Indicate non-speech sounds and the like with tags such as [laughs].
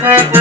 Thank [laughs] you.